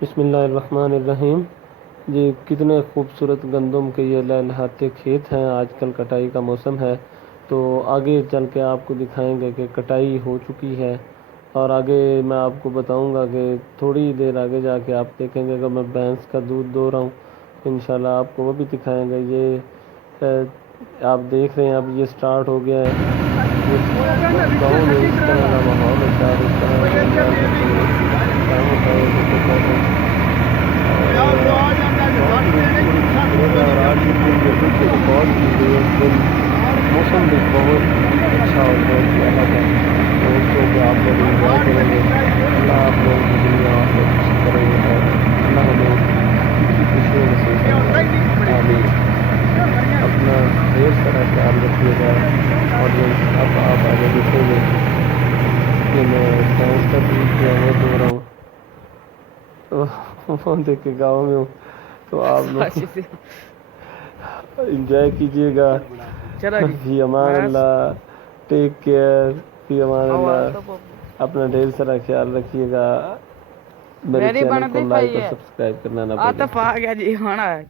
बिस्मिल्लाहिर्रहमानिर्रहीम। जी कितने खूबसूरत गंदम के ये लहलहाते खेत हैं। आजकल कटाई का मौसम है तो आगे चल के आपको दिखाएंगे कि कटाई हो चुकी है। और आगे मैं आपको बताऊंगा कि थोड़ी देर आगे जाके आप देखेंगे कि मैं भैंस का दूध दो रहा हूँ। इंशाल्लाह आपको वो भी दिखाएंगे। ये आप देख रहे हैं अब ये स्टार्ट हो गया है। गाँव में इस तरह का माहौल होता है, इस तरह का काम होता है। जैसे कहते हैं और आज के दिन गर्मी के रिकॉर्ड की गई है। दिन मौसम भी बहुत अच्छा और बहुत प्यारा था। तो उसको कि आप लोग इंजॉय करेंगे। अल्लाह आप लोगों की दुनिया और खुशी करेंगे और अल्लाह हमें इसी खुशियों में से आमीन। अपना ढेर सारा ख्याल रखिएगा। ऑडियंस अब आप आगे देखेंगे कि मैं भैंस का दूध जो है वो दो रहा हूँ। तो वो देख के गाँव में हूँ तो आप लोग इंजॉय कीजिएगा। चलो जी फी अमान अल्लाह, टेक केयर, फी अमान अल्लाह। अपना ढेर सारा ख्याल रखिएगा। मेरे मेरी चैनल बनती को लाइक पई और है। सब्सक्राइब करना ना आ तो भूलें। पा गया जी होना है।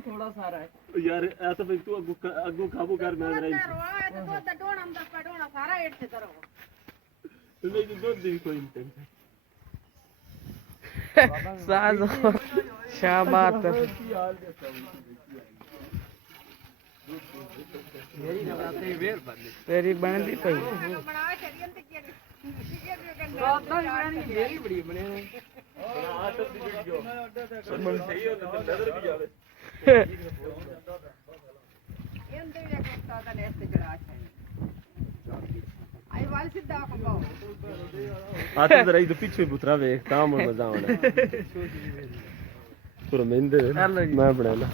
थोड़ा सारा है यार ऐसा भाई तू अगू खाबू कर मैं नहीं दो दिन कोई इंटेंशन साज शाबात तेरी बनती पई आता जरा इधर पीछे बुतरा वेख काम और मजा आना पूरा मेहंदे मैं बनाना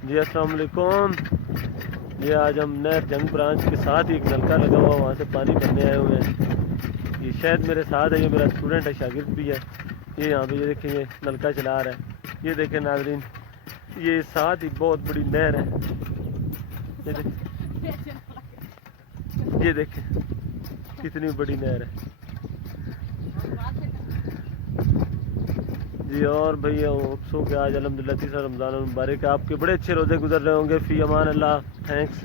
जी अस्सलाम वालेकुम। ये आज हम नहर जंग ब्रांच के साथ ही एक नलका लगा हुआ वहाँ से पानी भरने आए हुए हैं। ये शायद मेरे साथ है, ये मेरा स्टूडेंट है, शागिर्द भी है। ये यहाँ पे ये देखेंगे नलका चला रहा है। ये देखें नाजरीन, ये साथ ही बहुत बड़ी नहर है। ये देखें कितनी बड़ी नहर है जी। और भैया होप्सो के आज अल्हम्दुलिल्लाह तीसरा रमज़ान मुबारक है। आपके बड़े अच्छे रोज़े गुजर रहे होंगे। फ़ी अमान अल्लाह। थैंक्स।